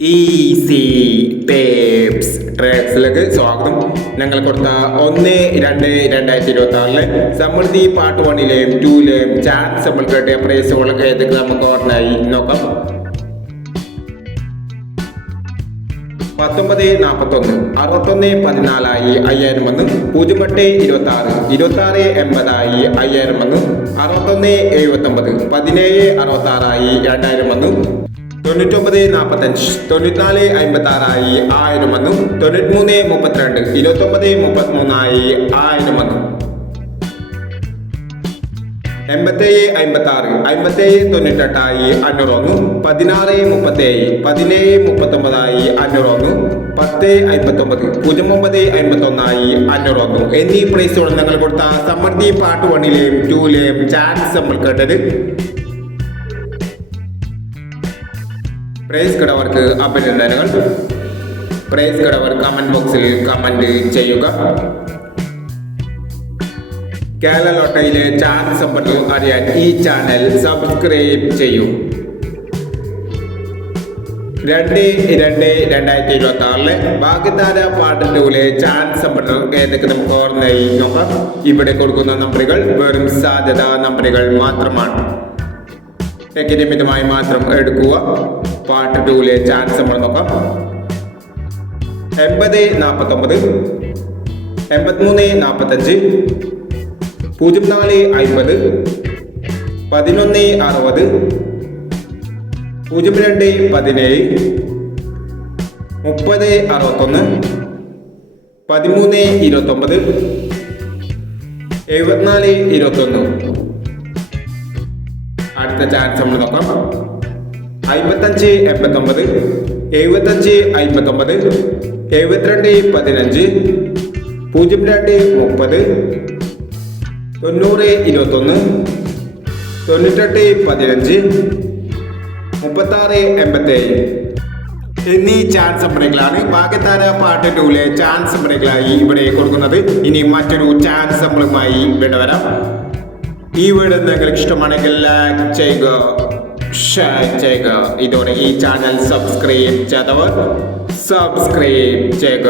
Easy tapes ട്രാക്സിലേക്ക് സ്വാഗതം. ഞങ്ങൾ കൊടുത്ത 1-2-2026 സമൃദ്ധി പാർട്ട് 1-ലെയും 2-ലെയും ചാൻസ് നമ്മൾ കേട്ടിയ പ്രൈസുകളൊക്കെ ഏതൊക്കെ നമുക്ക് ഓർമ്മയായി നോക്കാം. 1941 6114 5000 വന്നു. 0826 2680 5000 വന്നു. 6179 1766 2000 വന്നു. 9945 9456 1000 വന്നു. 9332 2933 1000 വന്നു. 8756 5798 500 വന്നു. 1637 1739 500 വന്നു. 1059 0951 500 വന്നു എന്നീ പ്രൈസുകൾ ഞങ്ങൾ കൊടുത്ത സമൃദ്ധി പാർട്ട് 1-ലെയും 2-ലെയും ചാൻസ് നമ്മൾ കേട്ടത്. പ്രൈസ് കിടവർക്ക് അഭിനന്ദനങ്ങൾ. പ്രൈസ് കിടവർ കമന്റ് ബോക്സിൽ കമന്റ് ചെയ്യുക. കേരള ലോട്ടറിയിലെ ചാൻസ് സമ്പത്തുകൾ അറിയാൻ ഈ ചാനൽ സബ്സ്ക്രൈബ് ചെയ്യൂ. 2-2-2026 ഭാഗ്യധാര പാർട്ട് 2-ലെ ചാൻസ് സമ്പത്തുകൾ ഏതൊക്കെ നമുക്ക് ഓർമ്മയായി നോക്കാം. ഇവിടെ കൊടുക്കുന്ന നമ്പറുകൾ വെറും സാധ്യത നമ്പറുകൾ മാത്രമാണ്. മിതമായി മാത്രം എടുക്കുക. പാർട്ട് 2-ലെ ചാൻസ് നമ്മൾ നോക്കാം. 8049 8345 0450 1160 0217 3061 1329 7421. അടുത്ത ചാൻസ് നമ്മൾ നോക്കാം. 5589 7559 7215 0230 9021 9815 3687 എന്നീ ചാൻസ് നമ്പറുകളാണ് ഭാഗ്യധാര പാർട്ട് 2-ലെ ചാൻസ് നമ്പറുകളായി ഇവിടെ കൊടുക്കുന്നത്. ഇനി മറ്റൊരു ചാൻസ് നമ്പറുമായി ഇവിടെ വരാം. ഈ വീഡിയോ നിങ്ങൾക്ക് ഇഷ്ടമാണെങ്കിൽ ലൈക്ക് ചെയ്യുക, ഷെയർ ചെയ്യുക. ഇതോടെ ഈ ചാനൽ സബ്സ്ക്രൈബ് ചെയ്തവർ സബ്സ്ക്രൈബ് ചെയ്യുക.